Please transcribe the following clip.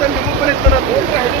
नुकसान भूपण दोन राहिले